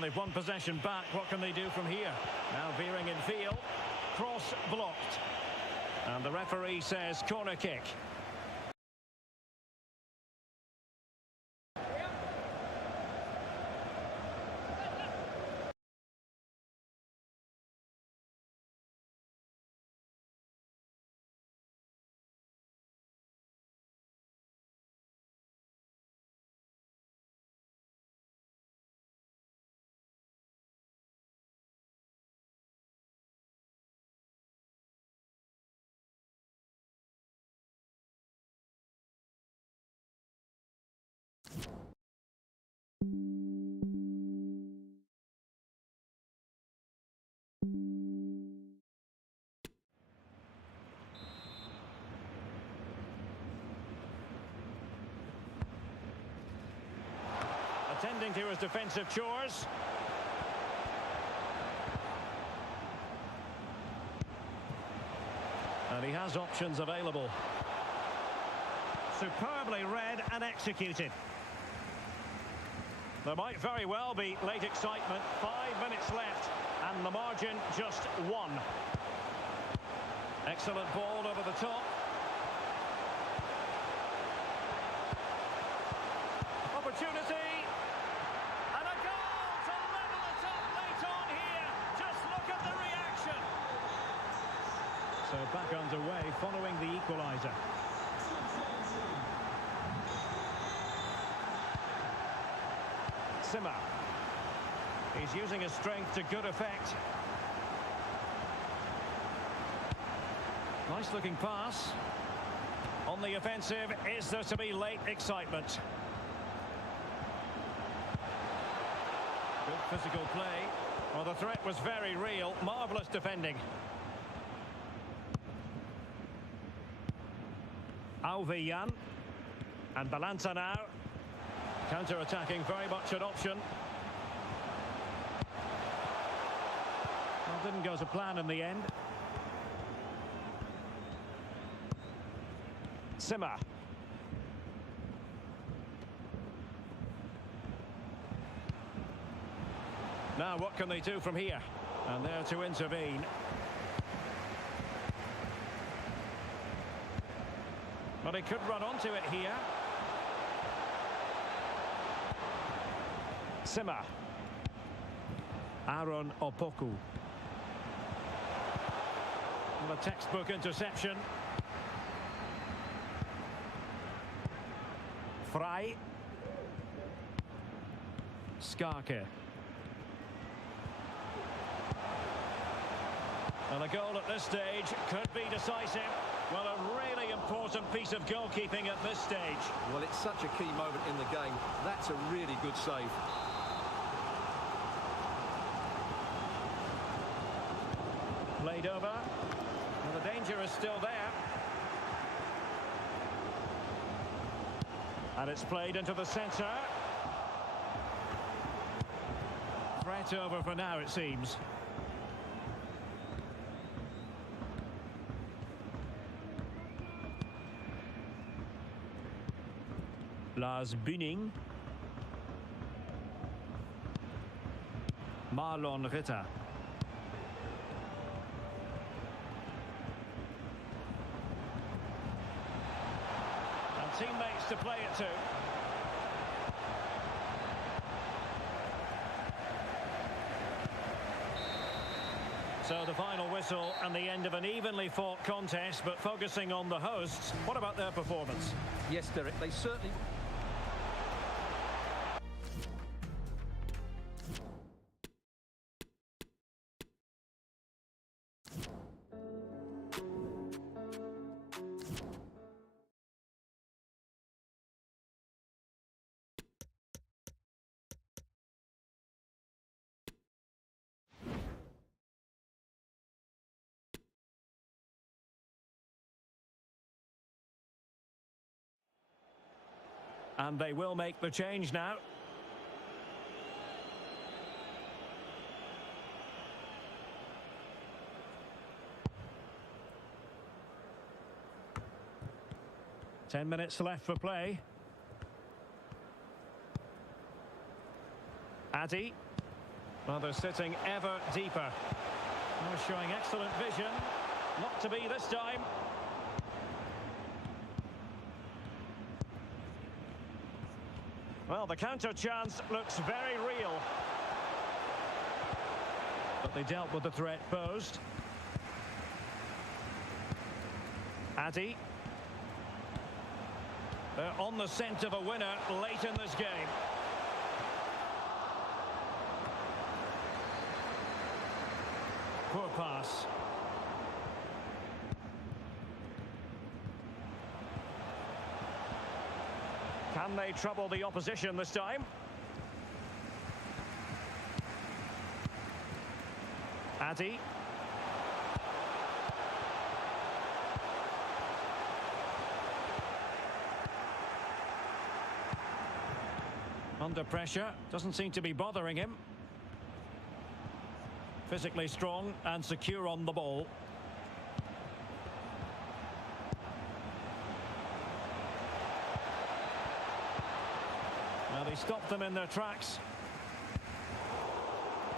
Well, they've won possession back. What can they do from here? Now veering in field. Cross blocked. And the referee says corner kick. Attending to his defensive chores. And he has options available. Superbly read and executed. There might very well be late excitement. 5 minutes left and the margin just 1. Excellent ball over the top. Opportunity. And a goal to level it up late on here. Just look at the reaction. So back underway following the equaliser. Simmer. He's using his strength to good effect. Nice looking pass. On the offensive, is there to be late excitement? Good physical play. Well, the threat was very real. Marvellous defending. Alvejan. And Balanta now. Counter-attacking, very much an option. Well, didn't go to plan in the end. Simmer. Now, what can they do from here? And there to intervene. But he could run onto it here. Simmer. Aaron Opoku. The textbook interception. Frey. Skarke. And a goal at this stage could be decisive. Well, a really important piece of goalkeeping at this stage. Well, it's such a key moment in the game. That's a really good save. Played over. And the danger is still there. And it's played into the centre. Threat over for now, it seems. Lars Bühning. Marlon Ritter. And teammates to play it to. So the final whistle and the end of an evenly fought contest, but focusing on the hosts, what about their performance? Yes, Derek, they certainly... And they will make the change now. Ten minutes left for play. Addy. Well, they're sitting ever deeper. Now showing excellent vision. Not to be this time. Well, the counter chance looks very real. But they dealt with the threat posed. Addy. They're on the scent of a winner late in this game. Poor pass. Can they trouble the opposition this time? Addy. Under pressure, doesn't seem to be bothering him. Physically strong and secure on the ball. Now they stopped them in their tracks.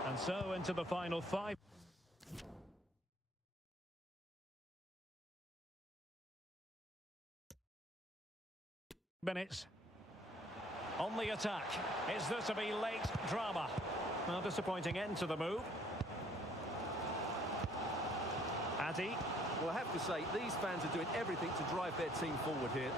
And so into the final 5 minutes. On the attack. Is this to be late drama? A disappointing end to the move. Addy. Well, I have to say, these fans are doing everything to drive their team forward here.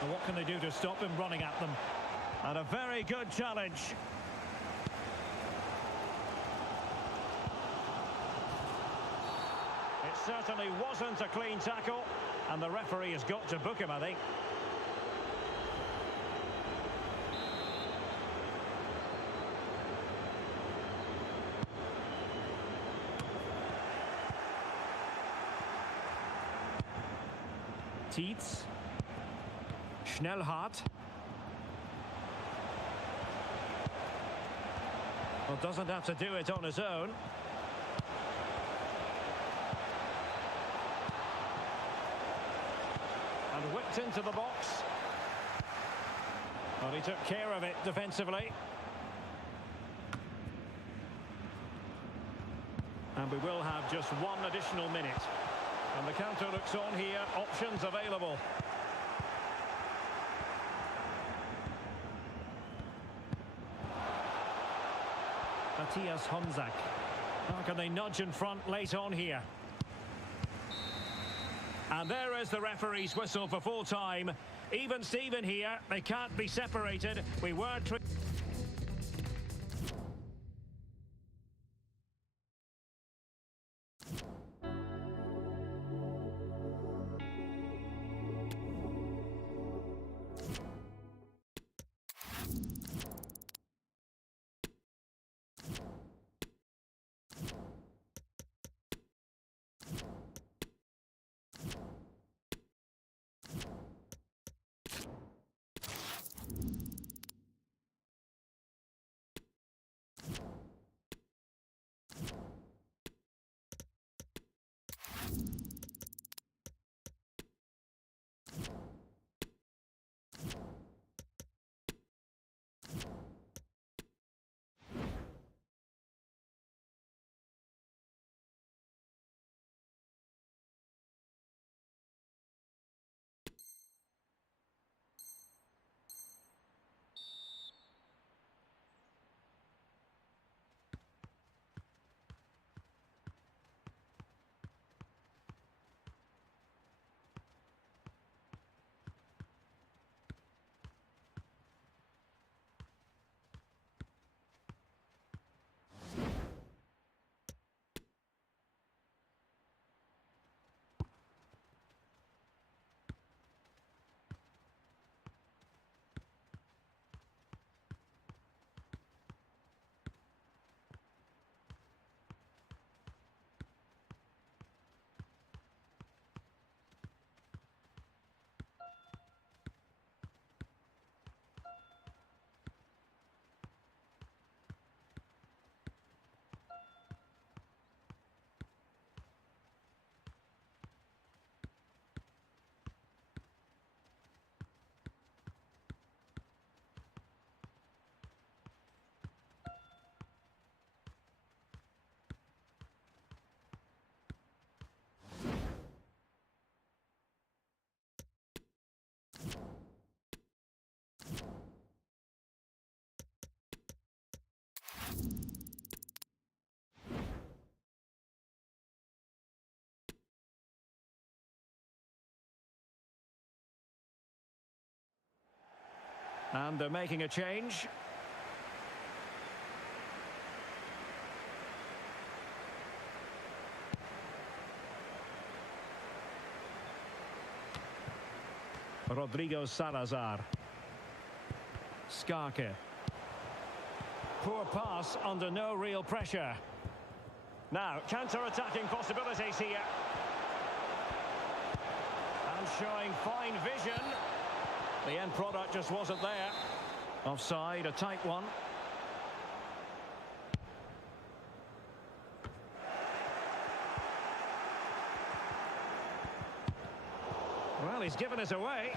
Well, what can they do to stop him running at them? And a very good challenge. It certainly wasn't a clean tackle, and the referee has got to book him, I think. Tietz. Schnellhardt. Well, doesn't have to do it on his own. And whipped into the box. Well, he took care of it defensively. And we will have just one additional minute. And the counter looks on here, options available. Matthias Honzak. How can they nudge in front late on here? And there is the referee's whistle for full time. Even Steven here, they can't be separated. We were... And they're making a change. Rodrigo Salazar. Skarke. Poor pass under no real pressure. Now, counter-attacking possibilities here. And showing fine vision. The end product just wasn't there. Offside, a tight one. Well, he's given us away.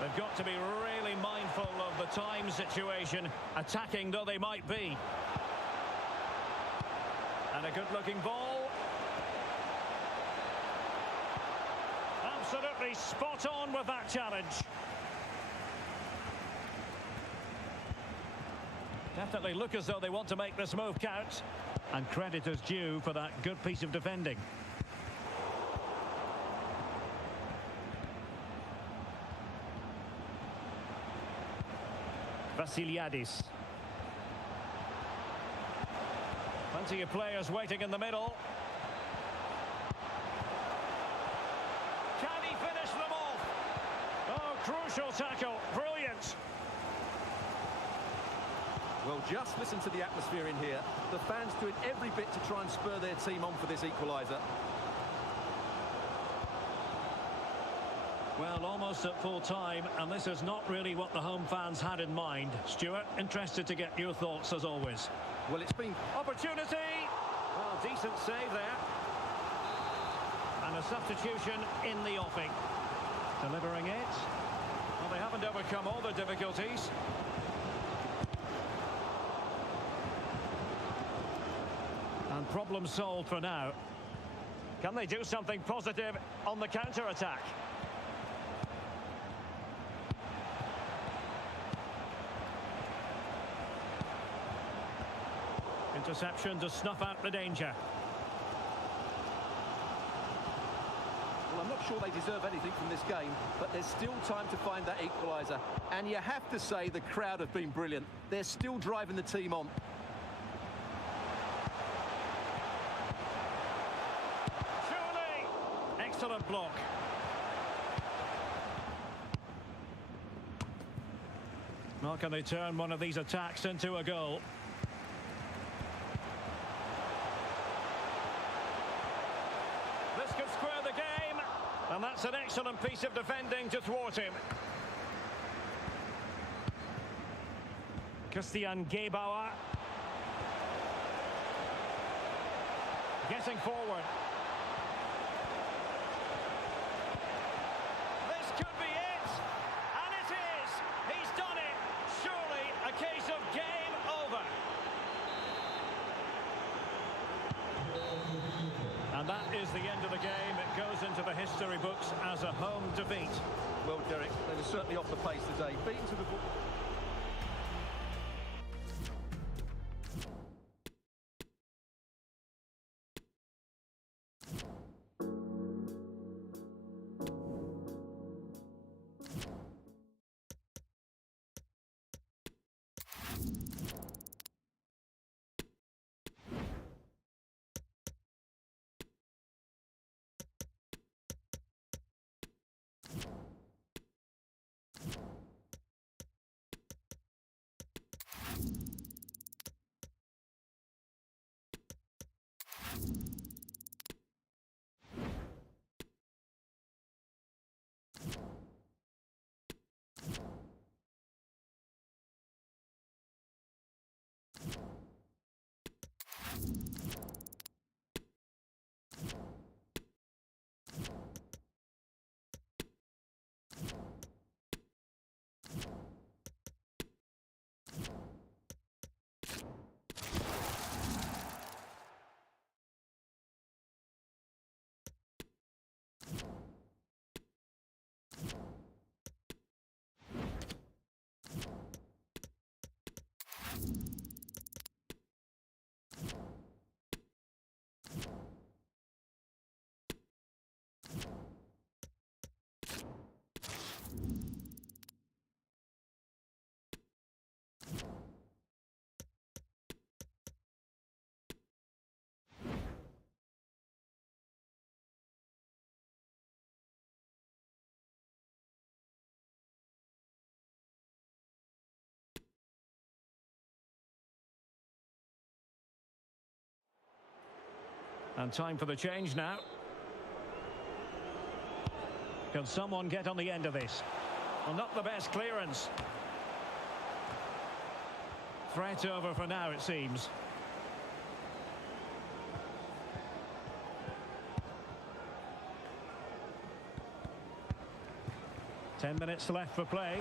They've got to be really mindful of the time situation, attacking though they might be. And a good-looking ball. Absolutely spot on with that challenge. Definitely look as though they want to make this move count. And credit is due for that good piece of defending. Vasiliadis. Plenty of players waiting in the middle. Can he finish them off? Oh, crucial tackle. Brilliant. Well, just listen to the atmosphere in here. The fans doing every bit to try and spur their team on for this equaliser. Well, almost at full time, and this is not really what the home fans had in mind. Stuart, interested to get your thoughts as always. Well, it's been... Opportunity! Well, decent save there. And a substitution in the offing. Delivering it. Well, they haven't overcome all the difficulties. And problem solved for now. Can they do something positive on the counter-attack? Interception to snuff out the danger. Well, I'm not sure they deserve anything from this game, but there's still time to find that equaliser. And you have to say the crowd have been brilliant. They're still driving the team on. Surely! Excellent block. Now can they turn one of these attacks into a goal? This could square the game, and that's an excellent piece of defending to thwart him. Christian Gebauer. Getting forward. This could be it, and it is. He's done it. Surely a case of game over. And that is the end of the game. It goes into the history books as a home defeat. Well, Derek, they were certainly off the pace today. Beaten to the ball. And time for the change now. Can someone get on the end of this? Well, not the best clearance. Threat over for now, it seems. Ten minutes left for play.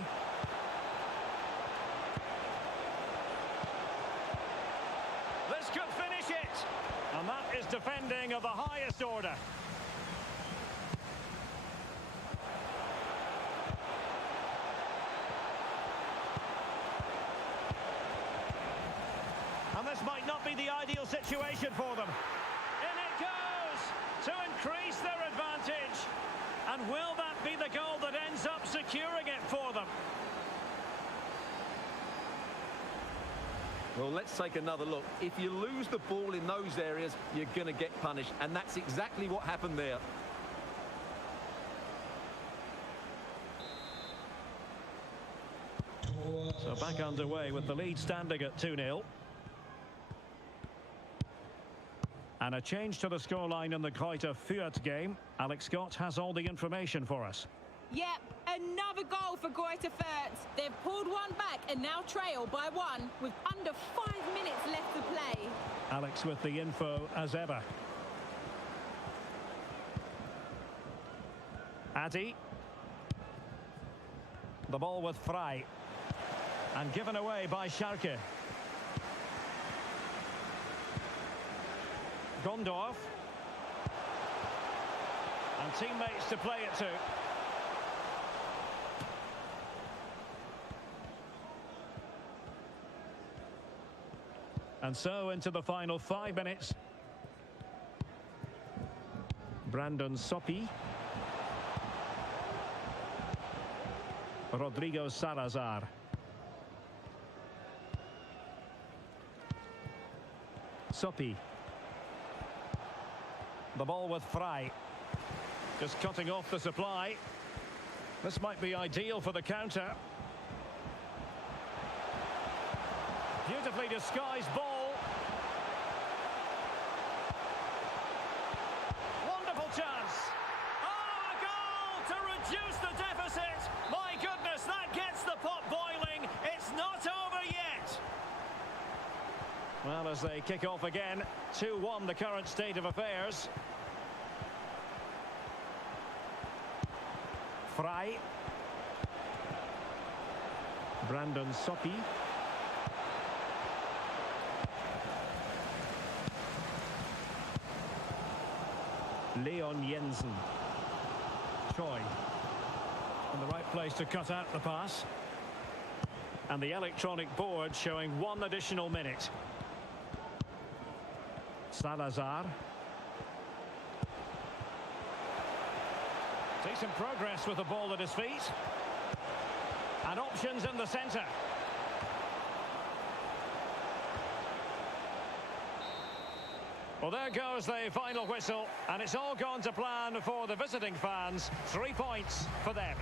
This could finish it. And that is defending of the highest order. And this might not be the ideal situation for them. In it goes to increase their advantage. And will that be the goal that ends up securing it for them? Well, let's take another look. If you lose the ball in those areas, you're going to get punished. And that's exactly what happened there. So back underway with the lead standing at 2-0. And a change to the scoreline in the Greuther Fürth game. Alex Scott has all the information for us. Yep, another goal for Greuther Fürth. They've pulled one back and now trail by one with under 5 minutes left to play. Alex with the info as ever. Addy. The ball with Frey. And given away by Schalke. Gondorf. And teammates to play it to. And so into the final 5 minutes. Brandon Sopi. Rodrigo Salazar. Sopi. The ball with Frey. Just cutting off the supply. This might be ideal for the counter. Beautifully disguised ball. Wonderful chance. Oh, a goal to reduce the deficit. My goodness, that gets the pot boiling. It's not over yet. Well, as they kick off again, 2-1 the current state of affairs. Frey. Brandon Sopi. Leon Jensen. Choi. In the right place to cut out the pass. And the electronic board showing 1 additional minute. Salazar. Decent progress with the ball at his feet. And options in the centre. Well, there goes the final whistle, and it's all gone to plan for the visiting fans. 3 points for them.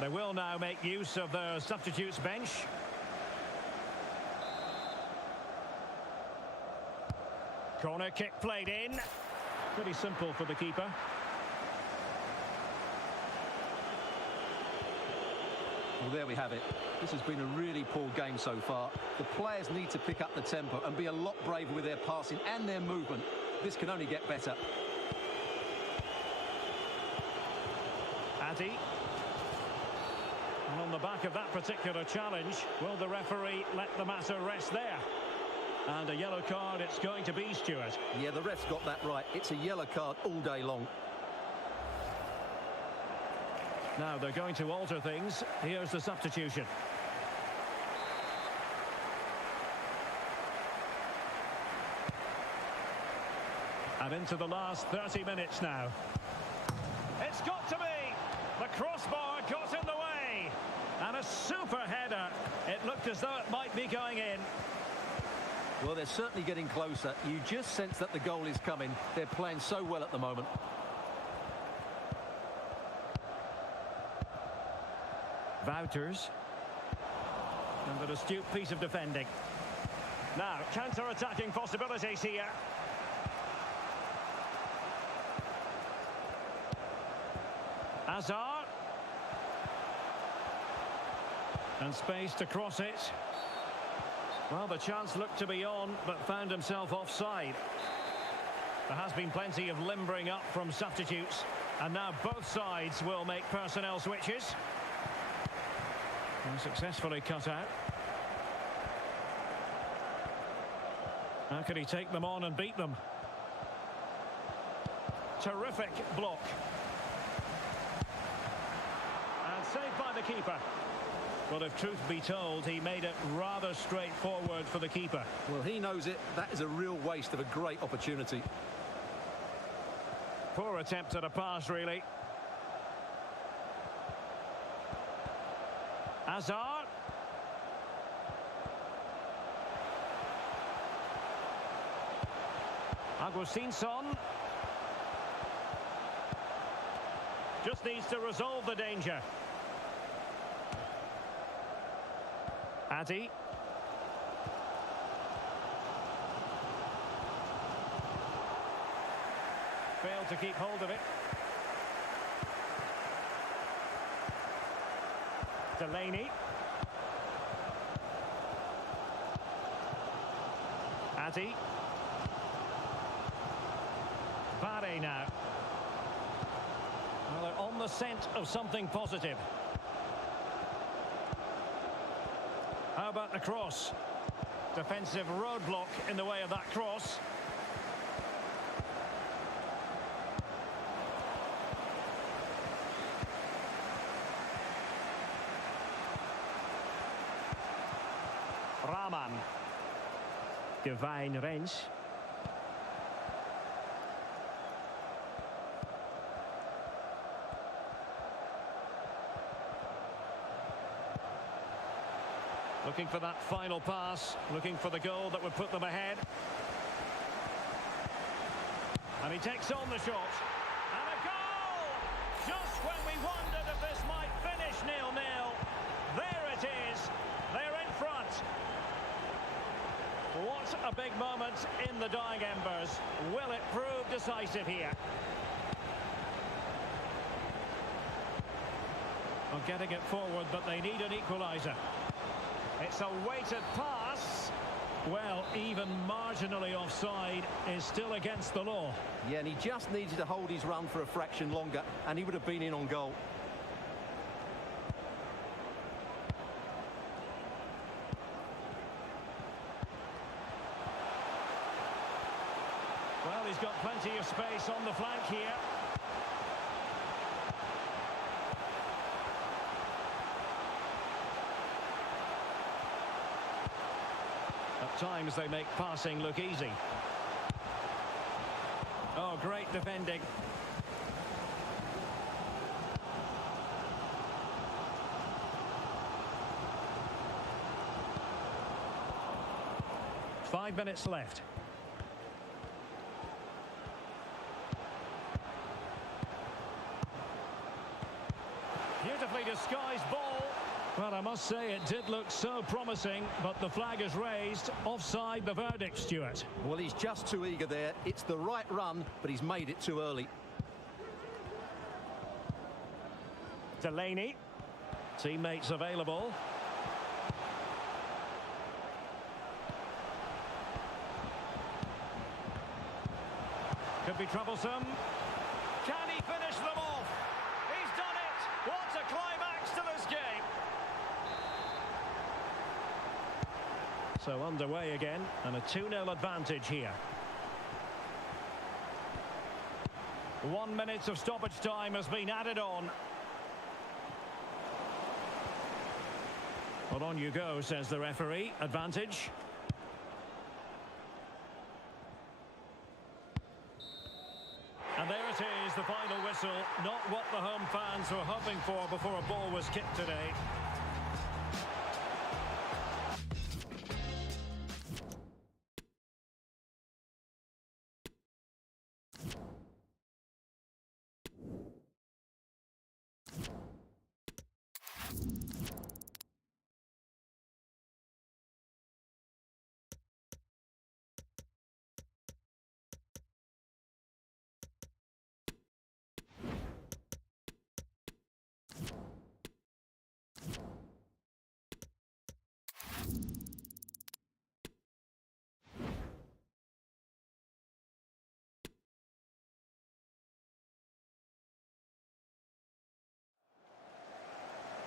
They will now make use of their substitutes bench. Corner kick played in. Pretty simple for the keeper. Well, there we have it. This has been a really poor game so far. The players need to pick up the tempo and be a lot braver with their passing and their movement. This can only get better. Addy. And on the back of that particular challenge, will the referee let the matter rest there? And a yellow card it's going to be, Stuart. Yeah, the ref's got that right. It's a yellow card all day long. Now they're going to alter things. Here's the substitution. And into the last 30 minutes now. It's got to be. The crossbar got in the way. And a super header. It looked as though it might be going in. Well, they're certainly getting closer. You just sense that the goal is coming. They're playing so well at the moment. Wouters. And an astute piece of defending. Now, counter-attacking possibilities here. Hazard. And space to cross it. Well, the chance looked to be on, but found himself offside. There has been plenty of limbering up from substitutes. And now both sides will make personnel switches. And successfully cut out. How can he take them on and beat them? Terrific block. And saved by the keeper. Well, if truth be told, he made it rather straightforward for the keeper. Well, he knows it. That is a real waste of a great opportunity. Poor attempt at a pass, really. Hazard. Agustinsson. Just needs to resolve the danger. Addy. Failed to keep hold of it. Delaney. Addy. Barre now. Well, they're on the scent of something positive. How about the cross? Defensive roadblock in the way of that cross. Rahman. Divine range. Looking for that final pass, looking for the goal that would put them ahead. And he takes on the shot. And a goal! Just when we wondered if this might finish 0-0. There it is. They're in front. What a big moment in the dying embers. Will it prove decisive here? Well, getting it forward, but they need an equaliser. It's a weighted pass. Well, even marginally offside is still against the law. Yeah, and he just needed to hold his run for a fraction longer, and he would have been in on goal. Well, he's got plenty of space on the flank here. At times they make passing look easy. Oh, great defending. Five minutes left. Beautifully Beautifully disguised ball. Well, I must say it did look so promising, but the flag is raised. Offside the verdict, Stuart. Well, he's just too eager there. It's the right run, but he's made it too early. Delaney. Teammates available. Could be troublesome. Can he finish them off? He's done it! What a climax to this game! So underway again, and a 2-0 advantage here. 1 minute of stoppage time has been added on. Well, on you go, says the referee. Advantage. And there it is, the final whistle. Not what the home fans were hoping for before a ball was kicked today.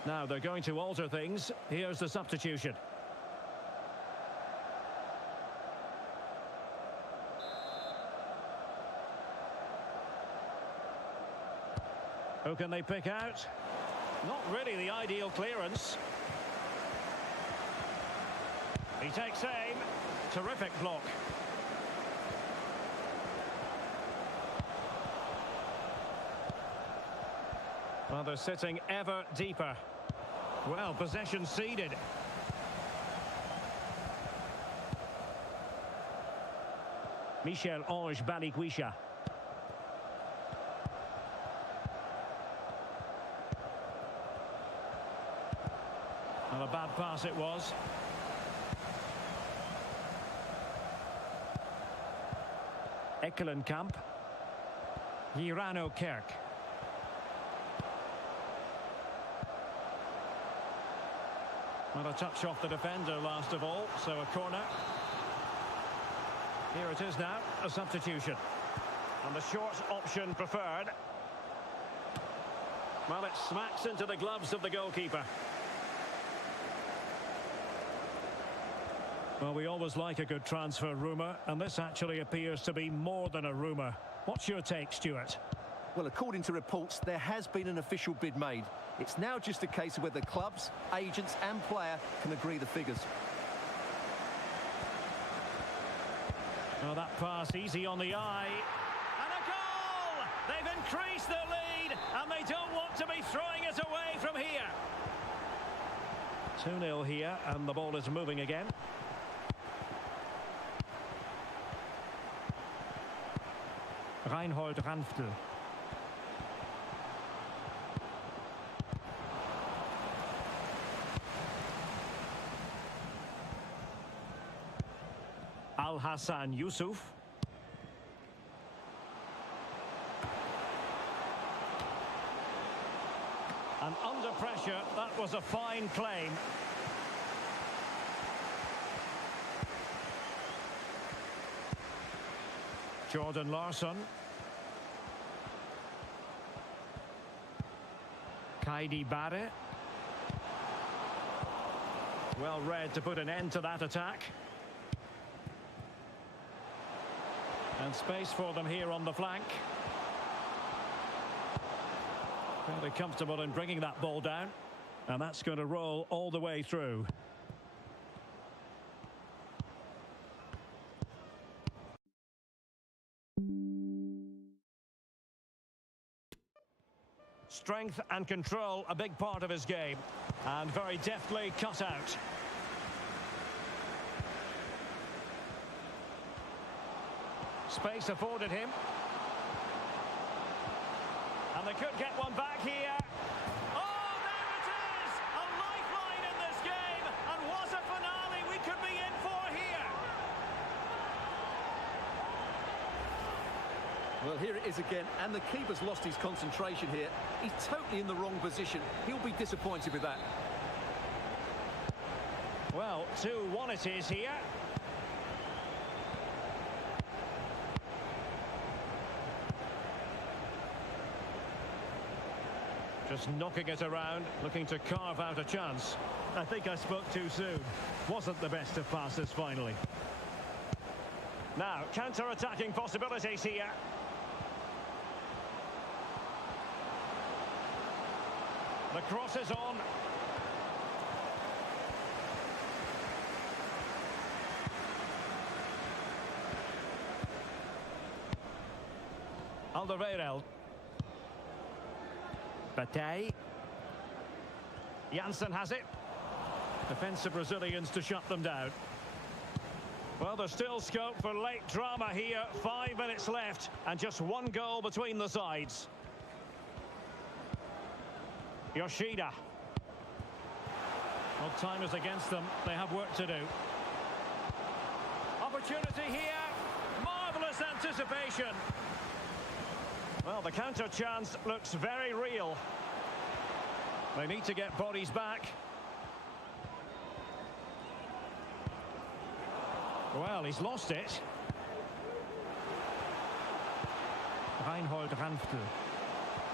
Now they're going to alter things. Here's the substitution. Who can they pick out? Not really the ideal clearance. He takes aim. Terrific block. Well, they're sitting ever deeper. Well, possession ceded. Michel-Ange Balikwisha. Well, a bad pass it was. Ekkelenkamp. Girano Kerk. Well, a touch off the defender last of all, so a corner. Here it is now, a substitution. And the short option preferred. Well, it smacks into the gloves of the goalkeeper. Well, we always like a good transfer rumour, and this actually appears to be more than a rumour. What's your take, Stuart? Well, according to reports, there has been an official bid made. It's now just a case of whether clubs, agents and player can agree the figures. Oh, that pass easy on the eye. And a goal! They've increased their lead, and they don't want to be throwing it away from here. 2-0 here, and the ball is moving again. Reinhold Ranftl. Al-Hassan Yusuf. And under pressure, that was a fine claim. Jordan Larsson. Kaidi Barre. Well read to put an end to that attack. And space for them here on the flank. Fairly comfortable in bringing that ball down. And that's going to roll all the way through. Strength and control, a big part of his game. And very deftly cut out. Space afforded him. And they could get one back here. Oh, there Well, here it is again, and the keeper's lost his concentration here. He's totally in the wrong position. He'll be disappointed with that. Well, 2-1 it is here. Just knocking it around, looking to carve out a chance. I think I spoke too soon. Wasn't the best of passes finally. Now, counter-attacking possibilities here. The cross is on. Alderweireld. Bataille. Janssen has it. Defensive Brazilians to shut them down. Well, there's still scope for late drama here. 5 minutes left and just one goal between the sides. Yoshida. Well, time is against them. They have work to do. Opportunity here. Marvellous anticipation. Well, the counter chance looks very real. They need to get bodies back. Well, he's lost it. Reinhold Ranftel.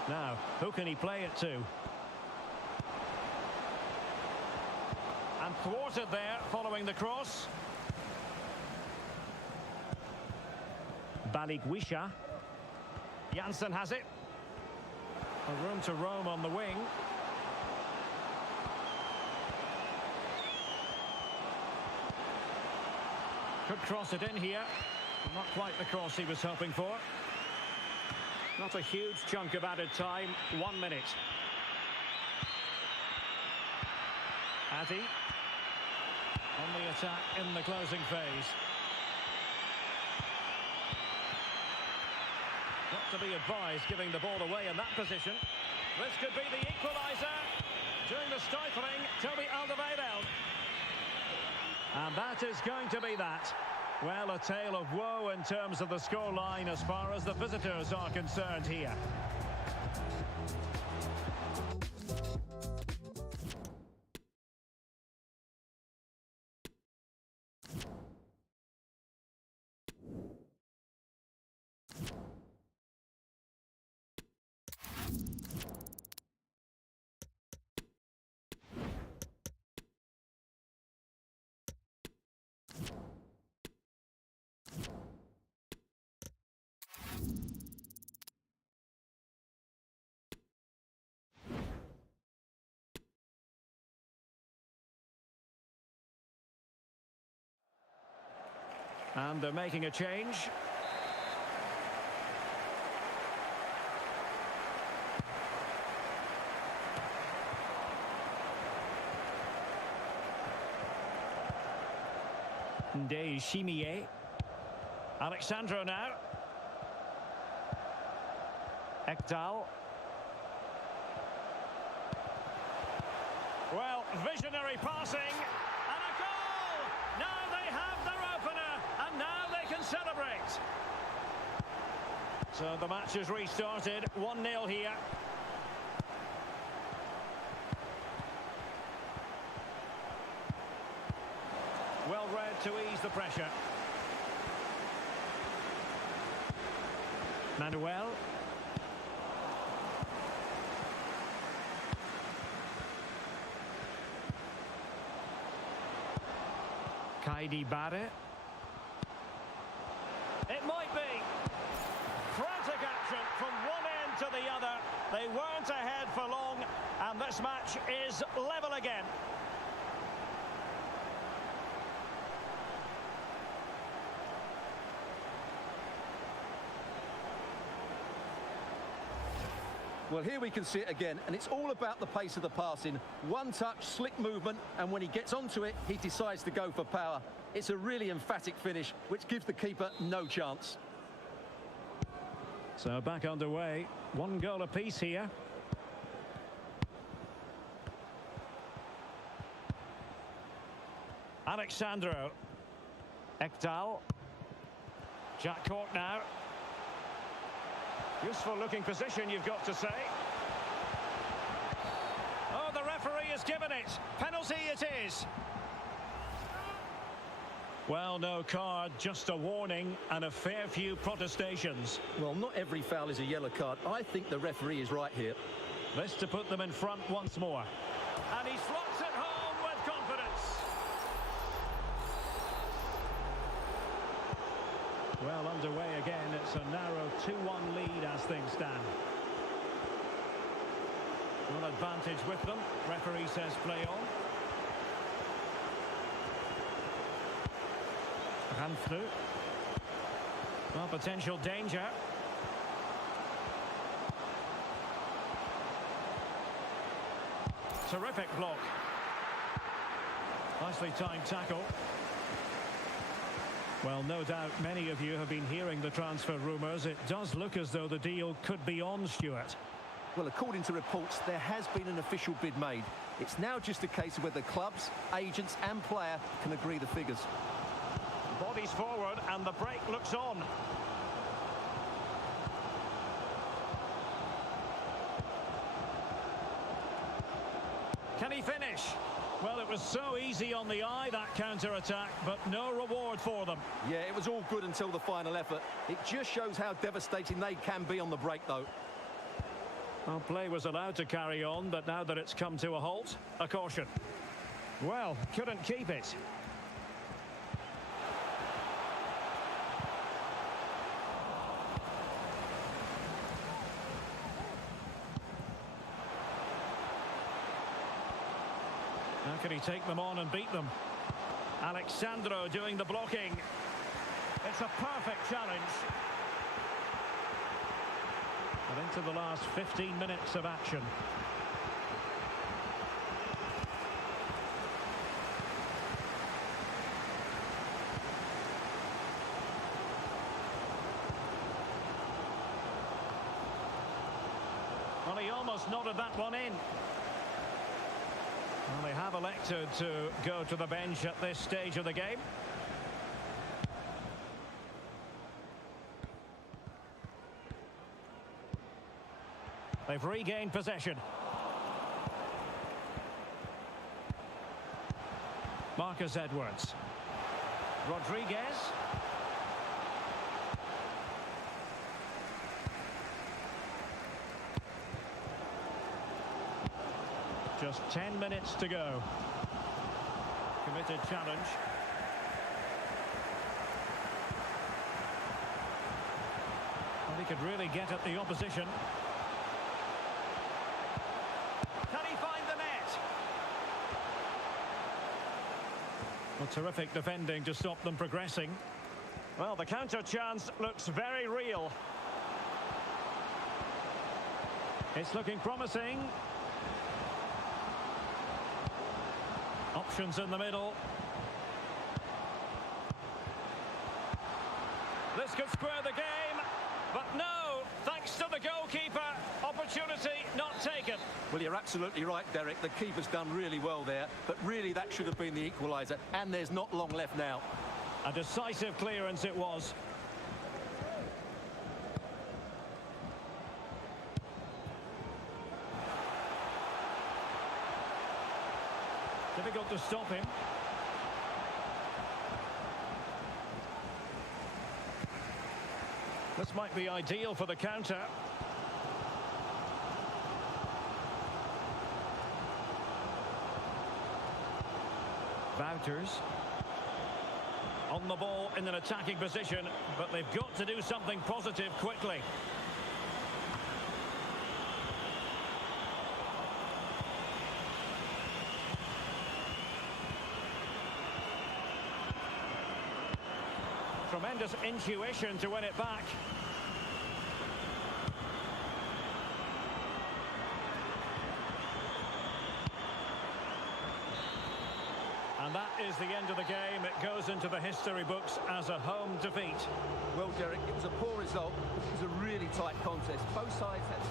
Now, who can he play it to? And thwarted there following the cross. Balikwisha. Janssen has it. A room to roam on the wing. Could cross it in here. Not quite the cross he was hoping for. Not a huge chunk of added time. 1 minute. Addy. On the attack in the closing phase. Not to be advised giving the ball away in that position. This could be the equaliser. Doing the stifling, Toby Alderweireld. And that is going to be that. Well, a tale of woe in terms of the scoreline as far as the visitors are concerned here. And they're making a change. Ndeye Chimier. Alexandro now. Ekdal. Well, visionary passing. And a goal! Now they have their opener. And now they can celebrate. So the match is restarted. 1-0 here. Well read to ease the pressure. Manuel. Kaidi Barre. It might be. Frantic action from one end to the other. They weren't ahead for long, and this match is level again. Well, here we can see it again, and it's all about the pace of the passing. One touch, slick movement, and when he gets onto it, he decides to go for power. It's a really emphatic finish, which gives the keeper no chance. So back underway. 1 goal apiece here. Alexandro. Ekdal. Jack Cork now. Useful looking position, you've got to say. Oh, the referee has given it. Penalty it is. Well, no card, just a warning and a fair few protestations. Well, not every foul is a yellow card. I think the referee is right here. This to put them in front once more. And he slots it home with confidence. Well, underway again. It's a narrow 2-1 lead as things stand. One advantage with them. Referee says play on. Hand through. Well, potential danger. Terrific block. Nicely timed tackle. Well, no doubt many of you have been hearing the transfer rumours. It does look as though the deal could be on, Stuart. Well, according to reports, there has been an official bid made. It's now just a case of whether clubs, agents and player can agree the figures. Bodies forward and the break looks on. Can he finish? Well, it was so easy on the eye, that counter-attack, but no reward for them. Yeah, it was all good until the final effort. It just shows how devastating they can be on the break, though. Well, play was allowed to carry on, but now that it's come to a halt, a caution. Well, couldn't keep it. How can he take them on and beat them? Alexandro doing the blocking. It's a perfect challenge. And into the last 15 minutes of action. Well, he almost nodded that one in. Well, they have elected to go to the bench at this stage of the game. They've regained possession. Marcus Edwards. Rodriguez. Just 10 minutes to go. Committed challenge. Well, he could really get at the opposition. Can he find the net? Well, terrific defending to stop them progressing. Well, the counter chance looks very real. It's looking promising. Options in the middle. This could square the game, but no, thanks to the goalkeeper, opportunity not taken. Well, you're absolutely right, Derek. The keeper's done really well there, but really that should have been the equaliser, and there's not long left now. A decisive clearance it was. Difficult to stop him. This might be ideal for the counter. Wouters. On the ball in an attacking position, but they've got to do something positive quickly. Tremendous intuition to win it back. And that is the end of the game. It goes into the history books as a home defeat. Well, Derek, it was a poor result. It was a really tight contest. Both sides had...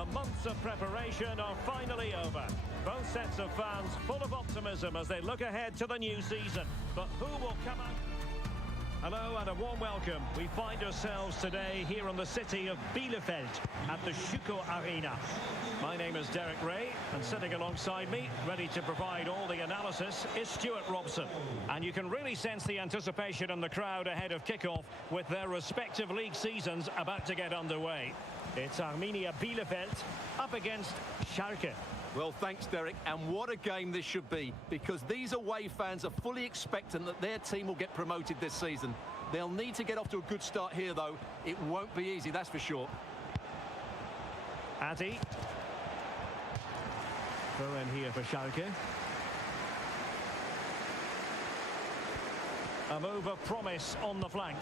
The months of preparation are finally over. Both sets of fans full of optimism as they look ahead to the new season. But who will come out? Hello and a warm welcome. We find ourselves today here in the city of Bielefeld at the Schüco Arena. My name is Derek Ray, and sitting alongside me, ready to provide all the analysis, is Stuart Robson. And you can really sense the anticipation in the crowd ahead of kickoff with their respective league seasons about to get underway. It's Arminia Bielefeld up against Schalke. Well, thanks, Derek. And what a game this should be, because these away fans are fully expectant that their team will get promoted this season. They'll need to get off to a good start here, though. It won't be easy, that's for sure. Addy. Throw in here for Schalke. A move of promise on the flank.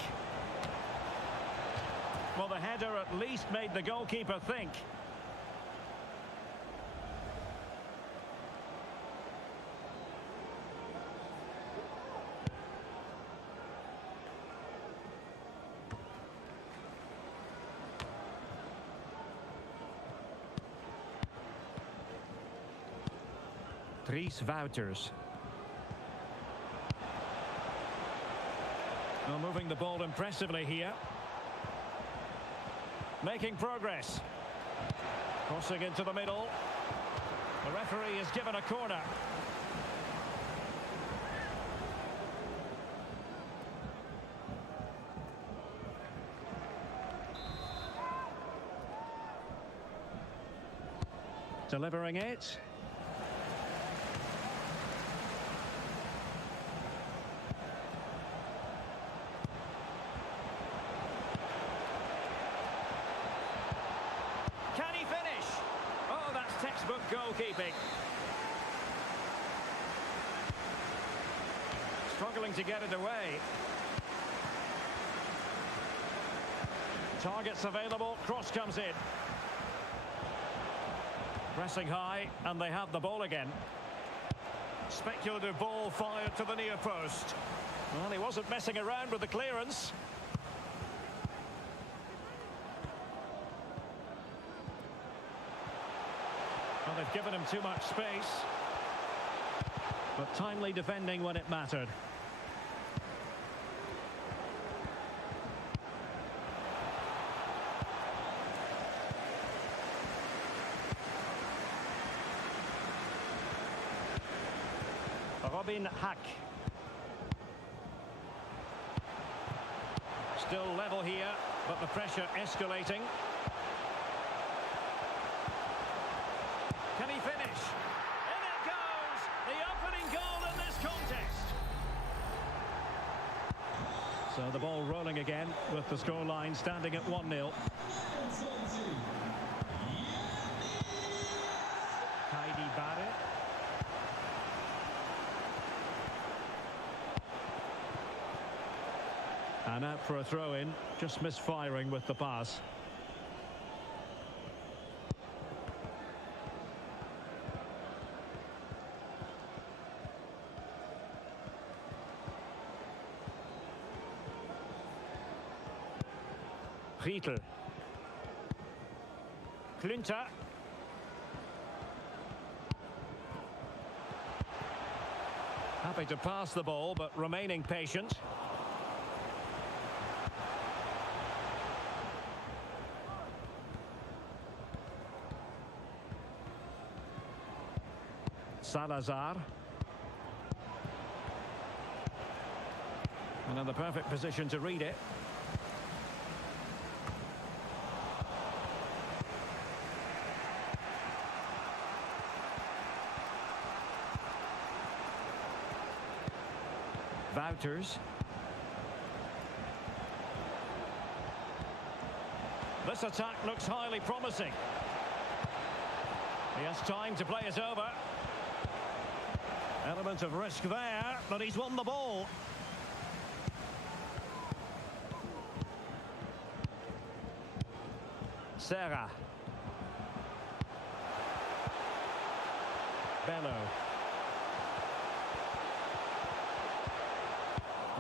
Well, the header at least made the goalkeeper think. Dries Wouters. Well, moving the ball impressively here. Making progress. Crossing into the middle. The referee is given a corner. Delivering it. Textbook goalkeeping. Struggling to get it away. Targets available, cross comes in. Pressing high, and they have the ball again. Speculative ball fired to the near post. Well, he wasn't messing around with the clearance. Well, they've given him too much space, but timely defending when it mattered. Robin Hack. Still level here, but the pressure escalating. Can he finish? In it goes! The opening goal in this contest. So the ball rolling again with the scoreline standing at 1-0. Heidi Barre. And out for a throw-in, just misfiring with the pass. Riedel. Klünter. Happy to pass the ball, but remaining patient. Salazar. And in the perfect position to read it. Wouters. This attack looks highly promising. He has time to play it over. Element of risk there, but he's won the ball. Serra. Bello.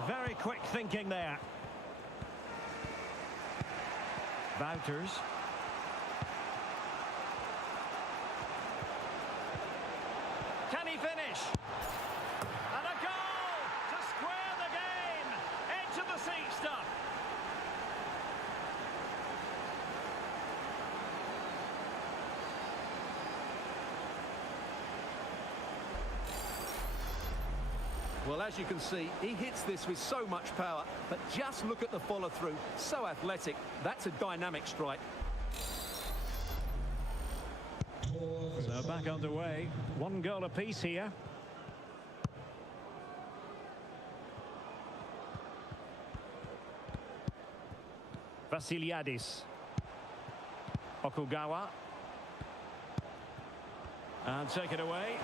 Very quick thinking there. Wouters. he finish? And a goal to square the game. Edge of the seat stuff. Well, as you can see, he hits this with so much power, but just look at the follow-through. So athletic. That's a dynamic strike. So back underway. 1 goal apiece here. Vassiliadis. Okugawa. And take it away.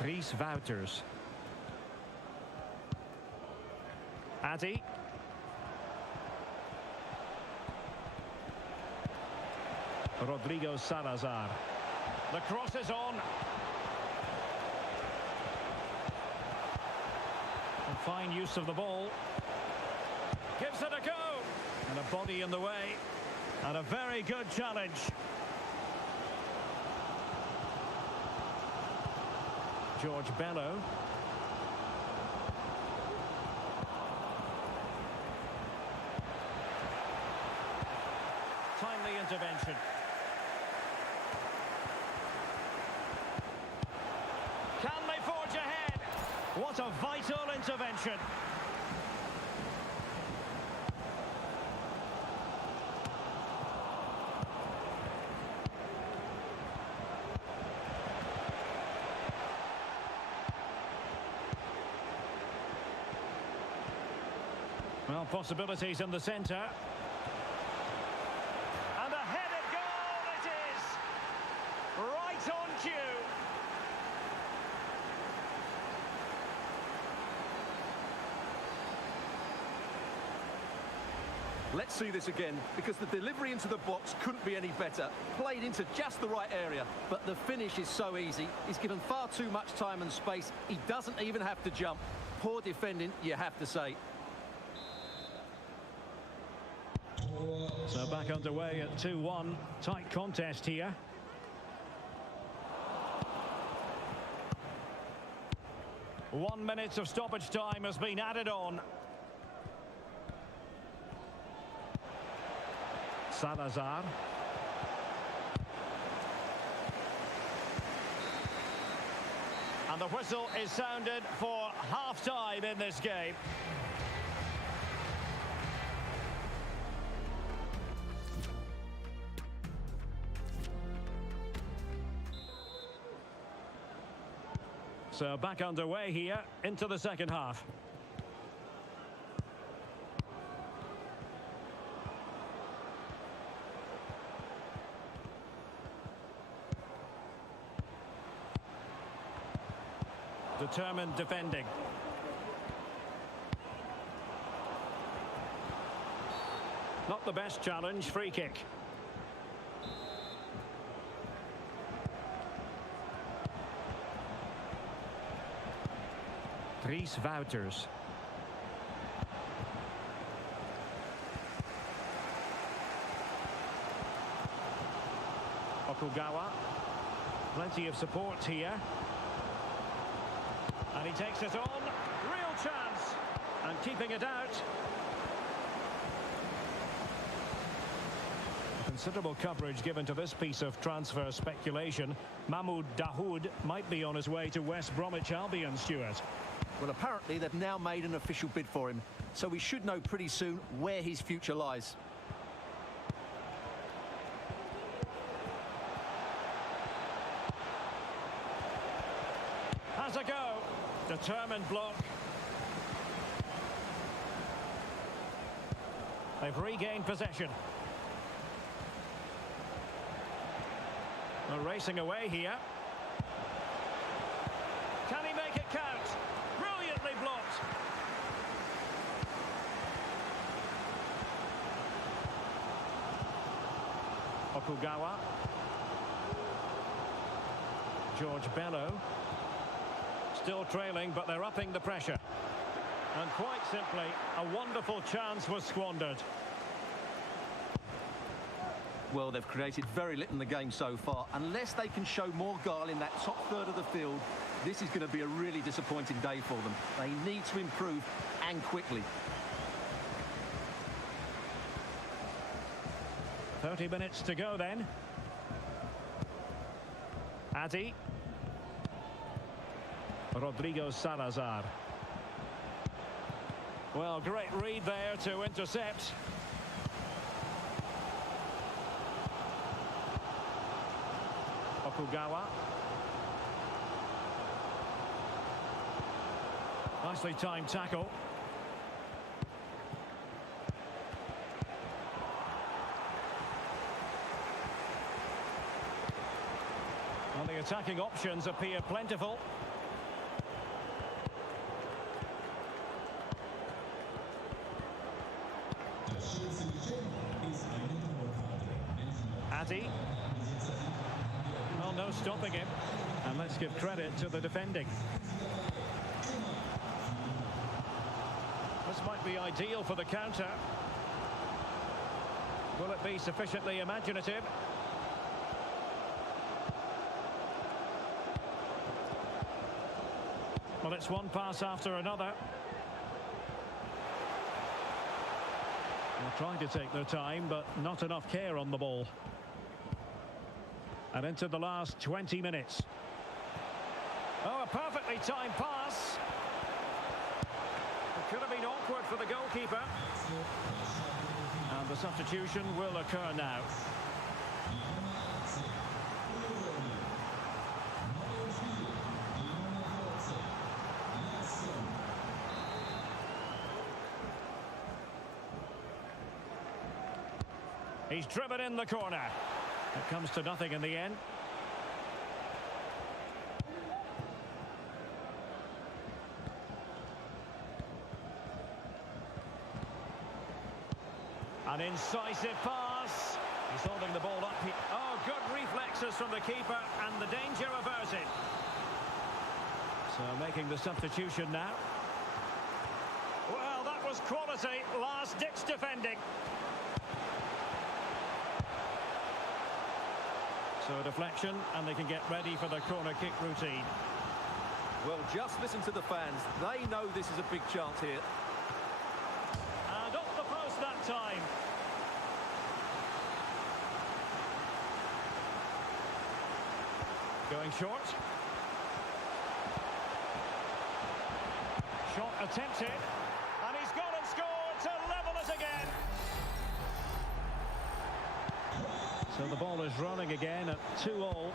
Dries Wouters. Addy. Rodrigo Salazar. The cross is on. And fine use of the ball. Gives it a go. And a body in the way. And a very good challenge. George Bello. Timely intervention. Can they forge ahead? What a vital intervention. Well, possibilities in the centre. And a headed goal it is! Right on cue. Let's see this again, because the delivery into the box couldn't be any better. Played into just the right area, but the finish is so easy. He's given far too much time and space. He doesn't even have to jump. Poor defending, you have to say. So back underway at 2-1. Tight contest here. One minute of stoppage time has been added on. Salazar. And the whistle is sounded for half-time in this game. So back underway here into the second half. Determined defending. Not the best challenge, free kick. Dries Wouters. Okugawa. Plenty of support here. And he takes it on. Real chance. And keeping it out. Considerable coverage given to this piece of transfer speculation. Mahmoud Dahoud might be on his way to West Bromwich Albion, Stuart. Well, apparently they've now made an official bid for him, so we should know pretty soon where his future lies. Has a go. Determined block. They've regained possession. They're racing away here. Can he make it count? Brilliantly blocked. Okugawa. George Bello. Still trailing, but they're upping the pressure. And quite simply, a wonderful chance was squandered. Well, they've created very little in the game so far. Unless they can show more guile in that top third of the field, this is going to be a really disappointing day for them. They need to improve, and quickly. 30 minutes to go then. Addy. Rodrigo Salazar. Well, great read there to intercept. Okugawa. Nicely timed tackle. Well, the attacking options appear plentiful. Addy. Well, no stopping him. And let's give credit to the defending. This might be ideal for the counter. Will it be sufficiently imaginative? Well, it's one pass after another. They're trying to take their time, but not enough care on the ball. And into the last 20 minutes. Oh, a perfectly timed pass. It could have been awkward for the goalkeeper. And the substitution will occur now. He's driven in the corner. It comes to nothing in the end. An incisive pass. He's holding the ball up. Oh, good reflexes from the keeper, and the danger averted. So making the substitution now. Well, that was quality. Last-ditch defending. So a deflection, and they can get ready for the corner kick routine. Well, just listen to the fans. They know this is a big chance here. And off the post that time. Going short. Shot attempted. And he's gone and scored to level it again. So the ball is running again at 2-2.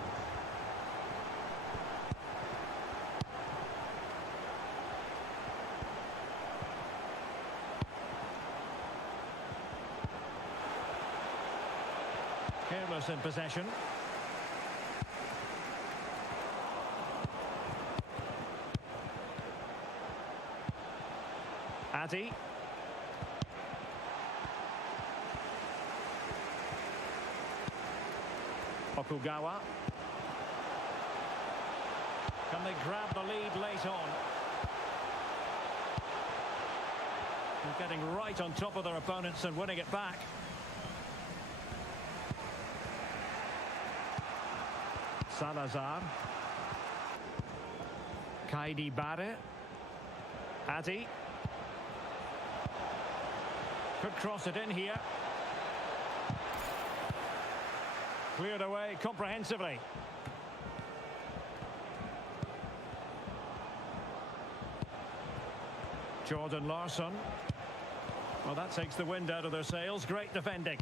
Careless in possession. Addy. Okugawa. Can they grab the lead late on? They're getting right on top of their opponents and winning it back. Salazar. Kaidi Bare. Addy. Could cross it in here. Cleared away comprehensively. Jordan Larsson. Well, that takes the wind out of their sails. Great defending.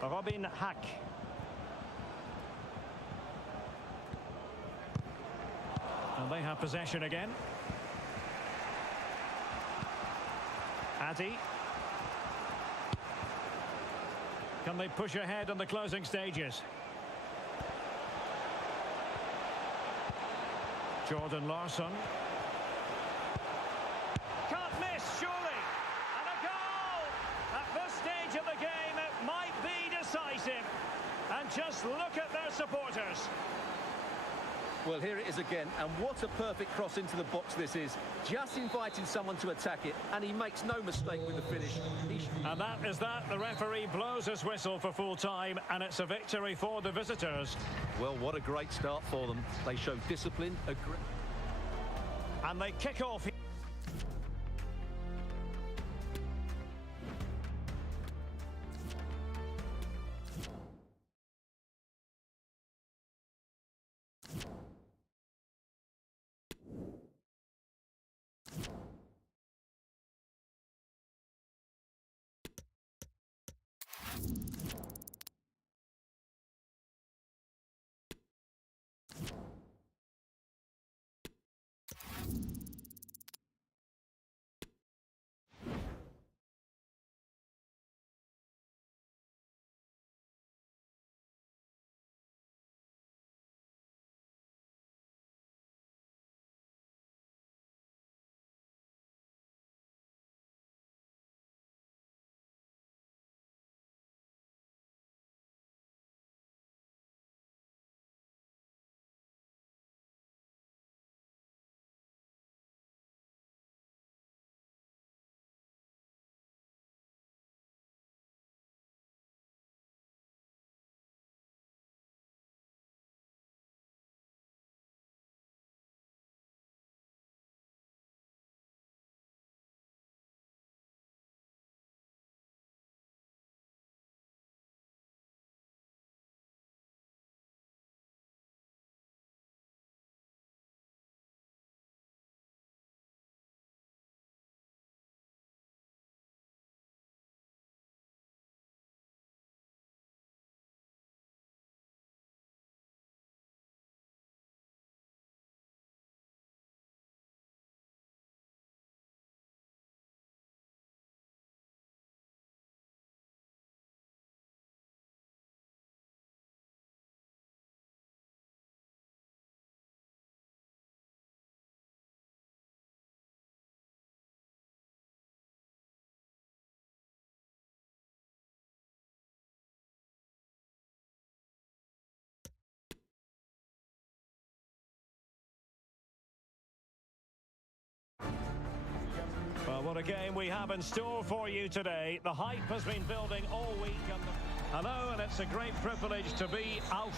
Robin Hack. And they have possession again. Addy. Can they push ahead in the closing stages? Jordan Larsson. Can't miss, surely. And a goal! At this stage of the game, it might be decisive. And just look at their supporters. Well, here it is again, and what a perfect cross into the box this is. Just inviting someone to attack it, and he makes no mistake with the finish. And that is that. The referee blows his whistle for full time, and it's a victory for the visitors. Well, what a great start for them. They show discipline. And they kick off. Well, what a game we have in store for you today. The hype has been building all week. Hello, and it's a great privilege to be out.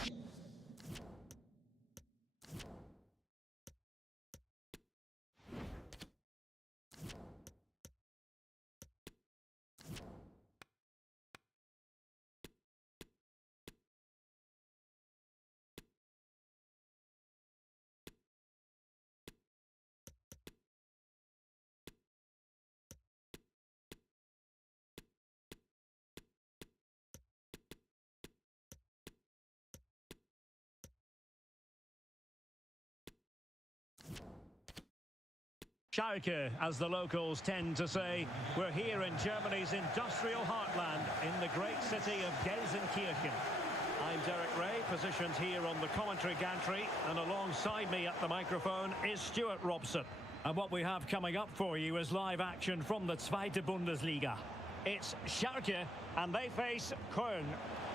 Schalke, as the locals tend to say. We're here in Germany's industrial heartland, in the great city of Gelsenkirchen. I'm Derek Ray, positioned here on the commentary gantry, and alongside me at the microphone is Stuart Robson. And what we have coming up for you is live action from the Zweite Bundesliga. It's Schalke, and they face Köln.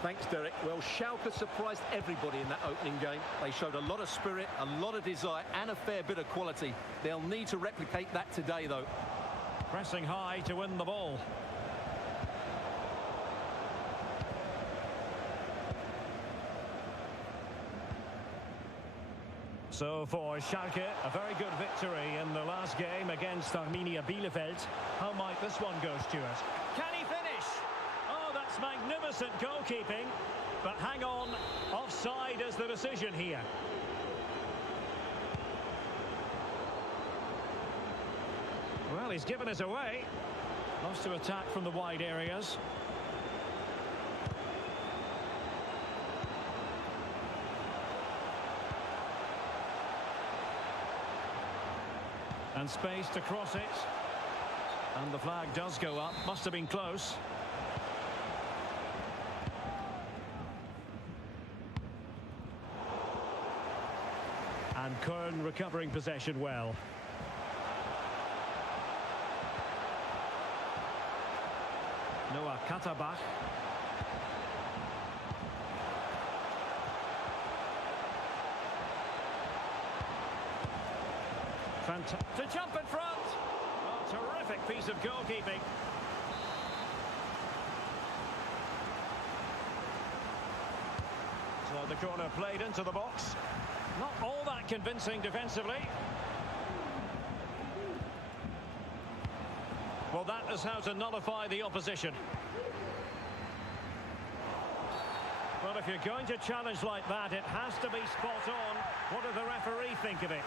Thanks, Derek. Well, Schalke surprised everybody in that opening game. They showed a lot of spirit, a lot of desire, and a fair bit of quality. They'll need to replicate that today, though. Pressing high to win the ball. So for Schalke, a very good victory in the last game against Arminia Bielefeld. How might this one go, Stuart? Can he finish? Oh, that's magnificent goalkeeping. But hang on, offside is the decision here. Well, he's given us away. Loves to attack from the wide areas. And space to cross it. And the flag does go up. Must have been close. And Köln recovering possession well. Noah Katterbach. To jump in front. Oh, terrific piece of goalkeeping. So the corner played into the box. Not all that convincing defensively. Well, that is how to nullify the opposition. Well, if you're going to challenge like that, it has to be spot on. What does the referee think of it?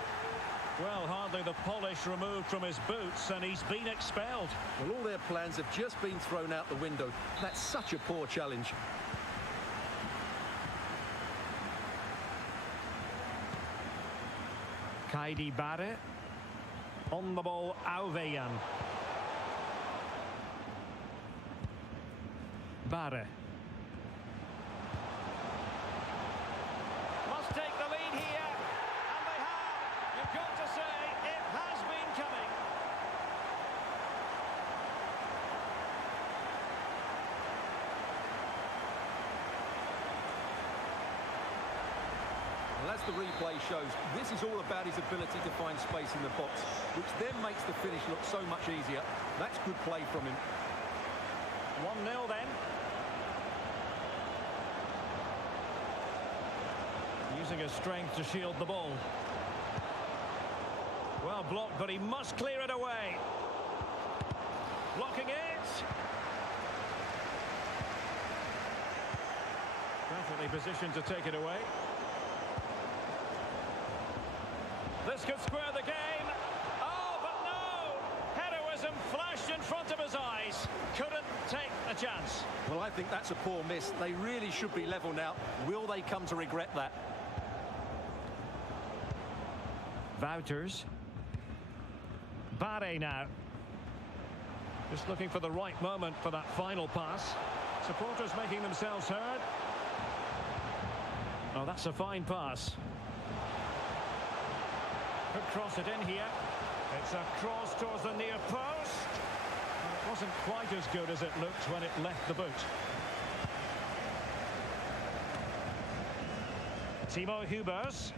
Well, hardly the polish removed from his boots, and he's been expelled. Well, all their plans have just been thrown out the window. That's such a poor challenge. Kaidi Bare. On the ball, Auvejan. Bare. Must take the lead here, and they have. You've got to say, it has been coming. Well, as the replay shows, this is all about his ability to find space in the box, which then makes the finish look so much easier. That's good play from him. 1-0 then. Using his strength to shield the ball. Well blocked, but he must clear it away. Blocking it. Perfectly positioned to take it away. This could square the game. Oh, but no! Heroism flashed in front of his eyes. Couldn't take a chance. Well, I think that's a poor miss. They really should be level now. Will they come to regret that? Wouters. Bare now. Just looking for the right moment for that final pass. Supporters making themselves heard. Oh, that's a fine pass. Could cross it in here. It's a cross towards the near post. It wasn't quite as good as it looked when it left the boot. Timo Hubers.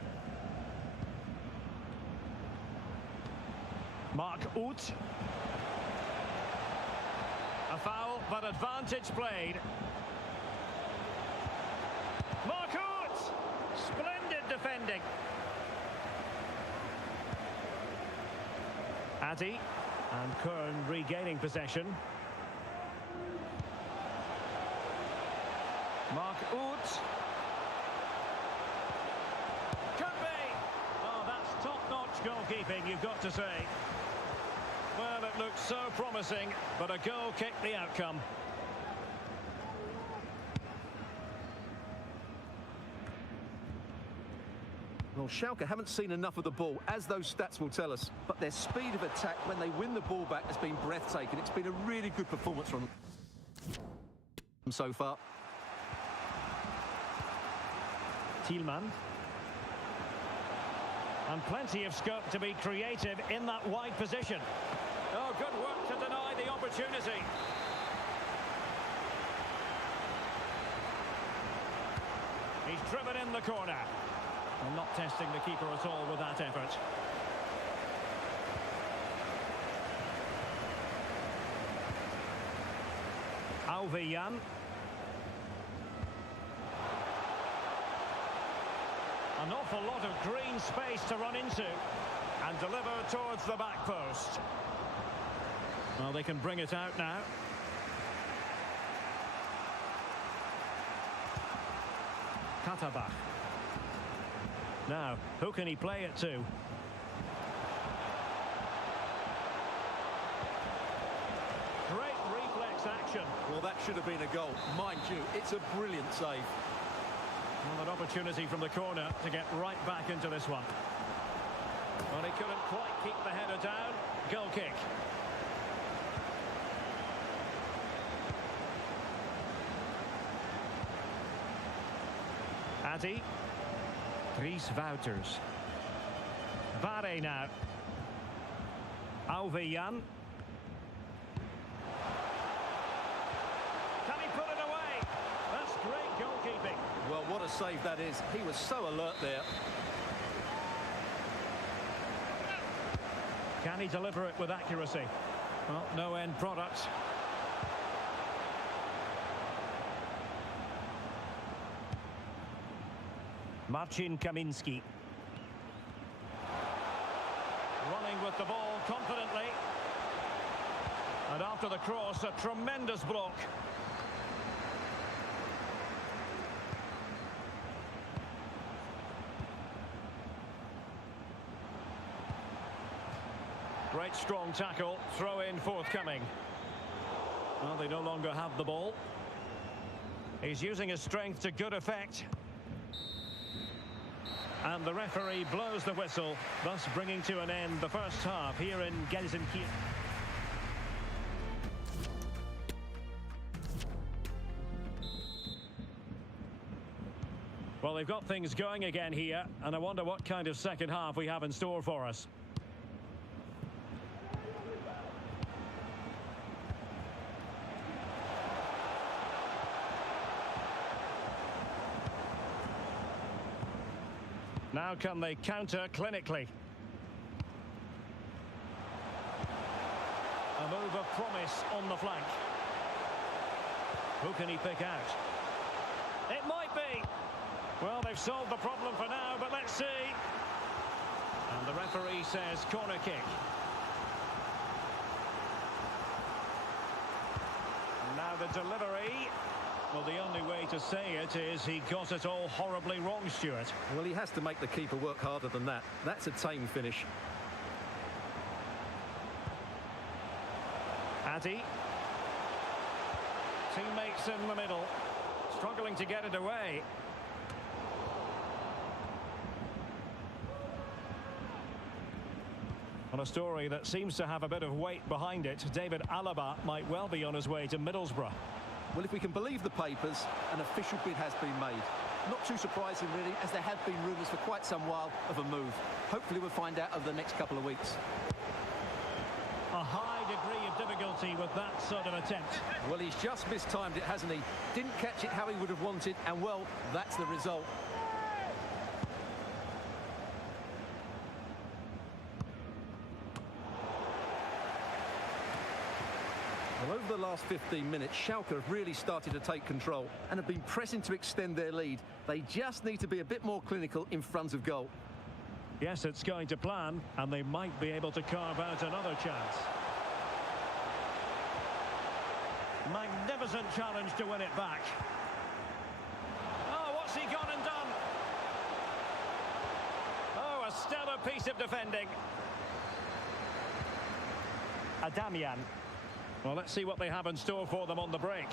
Mark Uth. A foul, but advantage played. Mark Uth! Splendid defending. Addy and Kern regaining possession. Mark Uth. Could be! Oh, that's top-notch goalkeeping, you've got to say. Well, it looked so promising, but a goal kicked the outcome. Well, Schalke haven't seen enough of the ball, as those stats will tell us. But their speed of attack when they win the ball back has been breathtaking. It's been a really good performance from them so far. Thielmann. And plenty of scope to be creative in that wide position. Oh, good work to deny the opportunity. He's driven in the corner. And not testing the keeper at all with that effort. Auvejan. An awful lot of green space to run into and deliver towards the back post. Well, they can bring it out now. Katterbach. Now, who can he play it to? Great reflex action. Well, that should have been a goal. Mind you, it's a brilliant save. Well, an opportunity from the corner to get right back into this one. Well, he couldn't quite keep the header down. Goal kick. Addy. Dries Wouters. Bare now. Auvejan. Can he put it away? That's great goalkeeping. Well, what a save that is. He was so alert there. Can he deliver it with accuracy? Well, no end product. Marcin Kaminski. Running with the ball confidently. And after the cross, a tremendous block. Great strong tackle, throw in forthcoming. Well, they no longer have the ball. He's using his strength to good effect. And the referee blows the whistle, thus bringing to an end the first half here in Gelsenkirchen. Well, they've got things going again here, and I wonder what kind of second half we have in store for us. Now can they counter clinically? A move of promise on the flank. Who can he pick out? It might be. Well, they've solved the problem for now, but let's see. And the referee says corner kick. Now the delivery. Well, the only way to say it is he got it all horribly wrong, Stuart. Well, he has to make the keeper work harder than that. That's a tame finish. Addy. Teammates in the middle. Struggling to get it away. On a story that seems to have a bit of weight behind it, David Alaba might well be on his way to Middlesbrough. Well, if we can believe the papers, an official bid has been made. Not too surprising, really, as there have been rumours for quite some while of a move. Hopefully we'll find out over the next couple of weeks. A high degree of difficulty with that sort of attempt. Well, he's just mistimed it, hasn't he? Didn't catch it how he would have wanted, and, well, that's the result. Well, over the last 15 minutes, Schalke have really started to take control and have been pressing to extend their lead. They just need to be a bit more clinical in front of goal. Yes, it's going to plan, and they might be able to carve out another chance. Magnificent challenge to win it back. Oh, what's he gone and done? Oh, a stellar piece of defending. Adamian. Well, let's see what they have in store for them on the break.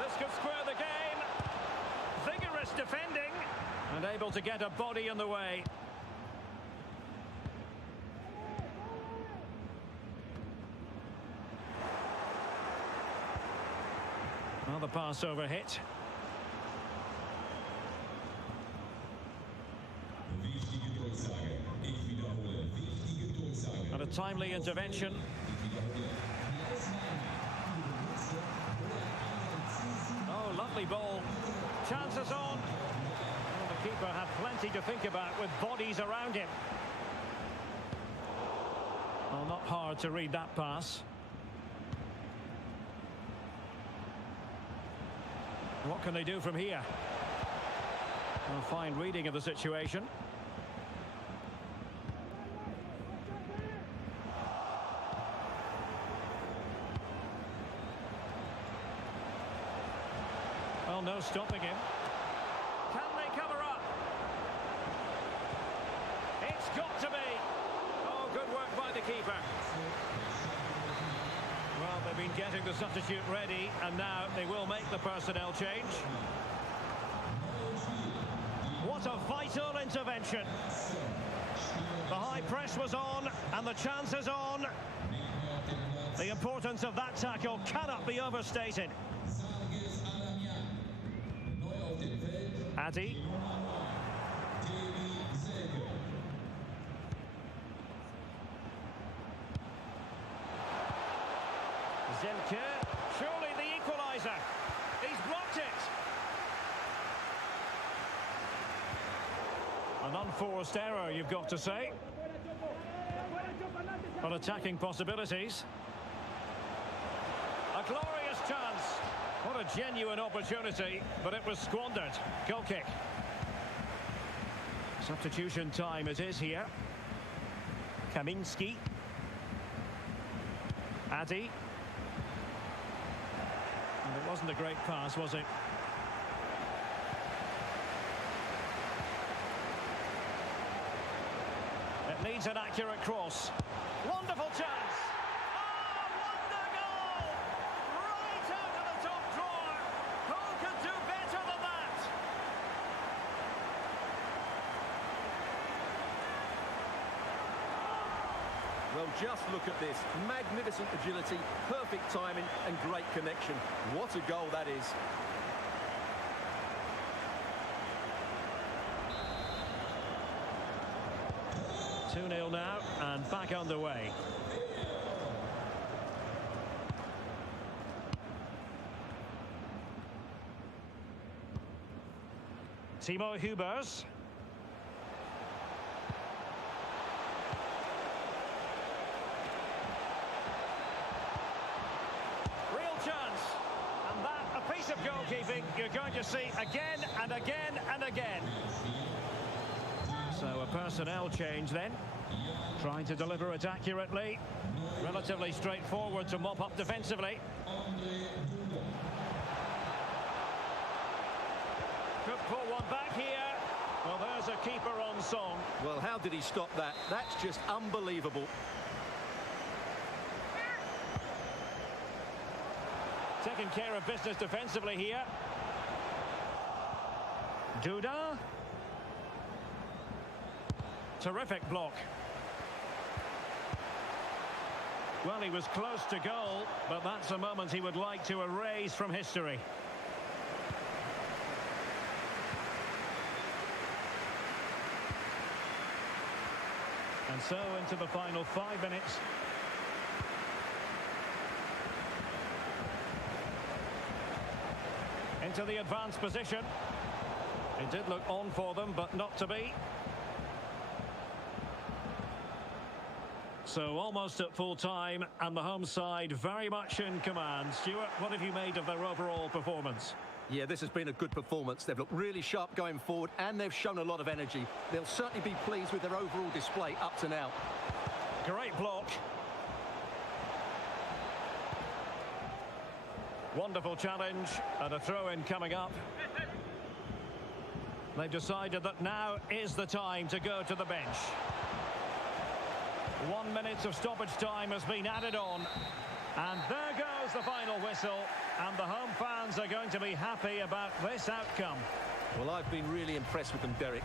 This could square the game. Vigorous defending. And able to get a body in the way. Well, the pass over hit. And a timely intervention. Oh, lovely ball. Chances on. Well, the keeper had plenty to think about with bodies around him. Well, not hard to read that pass. What can they do from here? A fine reading of the situation. Well, no stopping him. Can they cover up? It's got to be. Oh, good work by the keeper. Well, they've been getting the substitute ready, and now they will make the personnel change. What a vital intervention. The high press was on, and the chance is on. The importance of that tackle cannot be overstated. Addy. Zemke, surely the equaliser. He's blocked it. An unforced error, you've got to say. But attacking possibilities. A glorious chance. What a genuine opportunity, but it was squandered. Goal kick. Substitution time it is here. Kaminski. Addy. And it wasn't a great pass, was it? It needs an accurate cross. Wonderful chance. Oh, wonder goal! Right out of the top drawer. Who could do better than that? Well, just look at this. Magnificent agility, perfect timing and great connection. What a goal that is. Two 2-0 now and back underway. Timo Hubers. Real chance. And that, a piece of goalkeeping you're going to see again and again and again. So a personnel change then. Trying to deliver it accurately. Relatively straightforward to mop up defensively. Could pull one back here. Well, there's a keeper on song. Well, how did he stop that? That's just unbelievable. Taking care of business defensively here. Duda. Terrific block. Well, he was close to goal, but that's a moment he would like to erase from history. And so into the final 5 minutes. Into the advanced position. It did look on for them, but not to be. So almost at full time, and the home side very much in command. Stuart, what have you made of their overall performance? Yeah, this has been a good performance. They've looked really sharp going forward, and they've shown a lot of energy. They'll certainly be pleased with their overall display up to now. Great block. Wonderful challenge, and a throw-in coming up. They've decided that now is the time to go to the bench. 1 minute of stoppage time has been added on. And there goes the final whistle. And the home fans are going to be happy about this outcome. Well, I've been really impressed with them, Derek.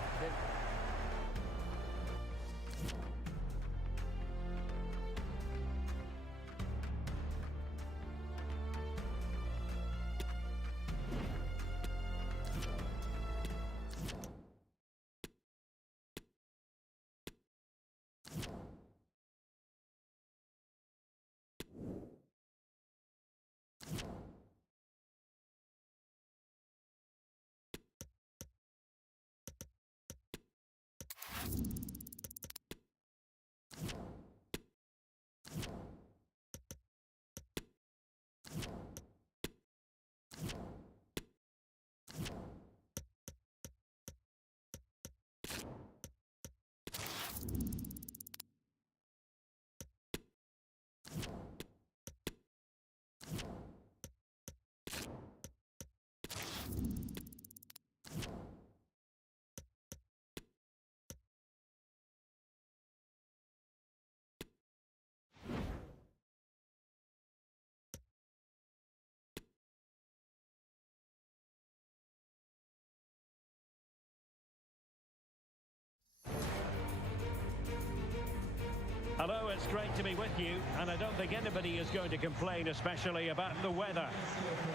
Hello, it's great to be with you, and I don't think anybody is going to complain, especially about the weather.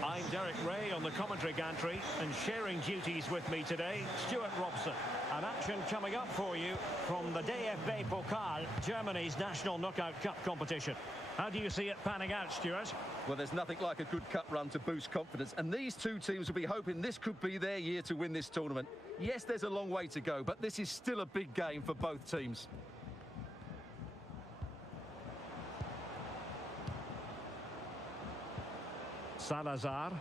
I'm Derek Ray on the commentary gantry, and sharing duties with me today, Stuart Robson. An action coming up for you from the DFB Pokal, Germany's national knockout cup competition. How do you see it panning out, Stuart? Well, there's nothing like a good cup run to boost confidence, and these two teams will be hoping this could be their year to win this tournament. Yes, there's a long way to go, but this is still a big game for both teams. Salazar.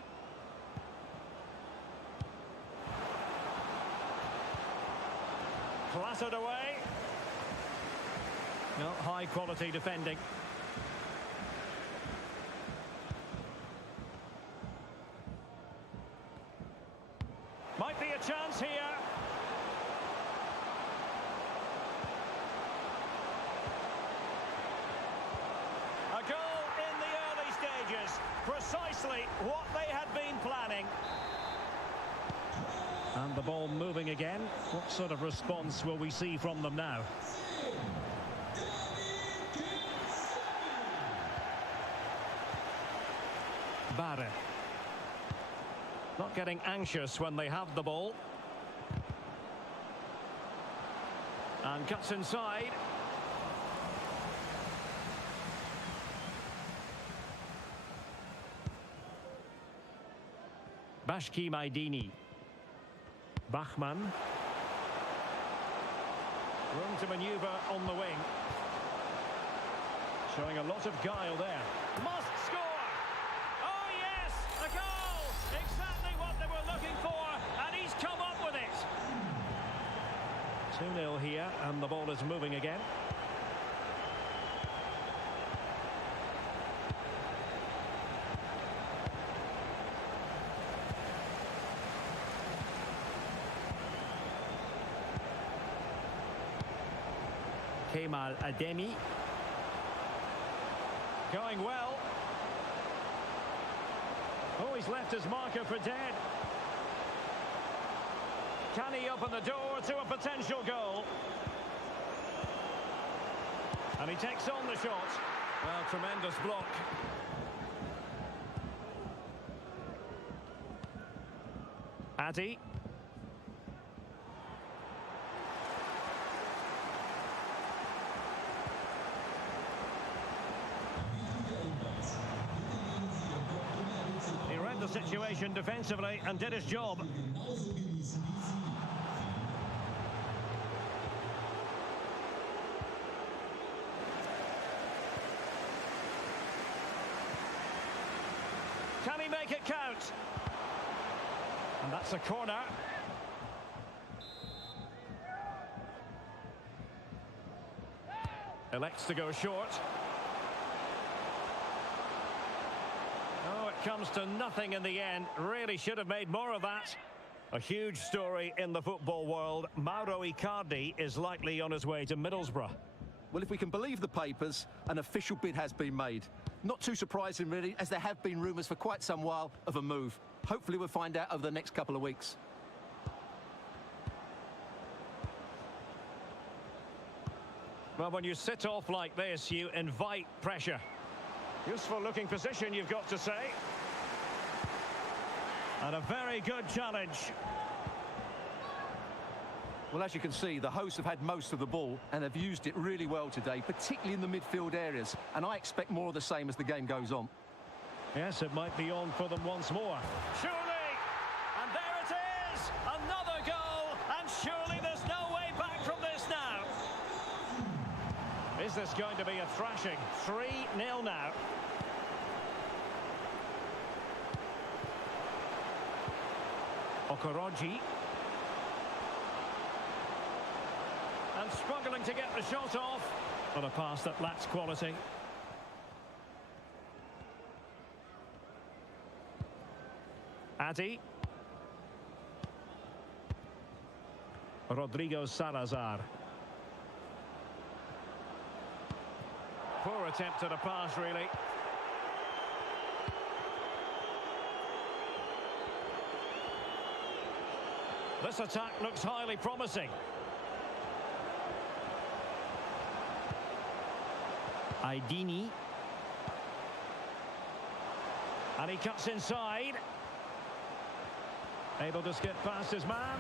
Clattered away. No, high quality defending. Might be a chance here. A goal in the early stages. Precisely what they had been planning. And the ball moving again. What sort of response will we see from them now? Barre. Not getting anxious when they have the ball. And cuts inside. Bashki Maidini. Bachmann. Room to manoeuvre on the wing. Showing a lot of guile there. Must score! Oh yes! A goal! Exactly what they were looking for, and he's come up with it. 2-0 here, and the ball is moving again. Kemal Ademi. Going well. Oh, he's left his marker for dead. Can he open the door to a potential goal? And he takes on the shot. Well, tremendous block. Addy. He read the situation defensively and did his job. Can he make it count? And that's a corner. Elects to go short. Oh, it comes to nothing in the end. Really should have made more of that. A huge story in the football world. Mauro Icardi is likely on his way to Middlesbrough. Well, if we can believe the papers, an official bid has been made. Not too surprising, really, as there have been rumours for quite some while of a move. Hopefully we'll find out over the next couple of weeks. Well, when you sit off like this, you invite pressure. Useful looking position, you've got to say. And a very good challenge. Well, as you can see, the hosts have had most of the ball and have used it really well today, particularly in the midfield areas. And I expect more of the same as the game goes on. Yes, it might be on for them once more. Surely! And there it is! Another goal! And surely there's no way back from this now. Is this going to be a thrashing? 3-0 now. Okoroji. And struggling to get the shot off. But a pass that lacks quality. Addy. Rodrigo Salazar. Poor attempt at a pass, really. This attack looks highly promising. Aidini. And he cuts inside. Able to skip past his man.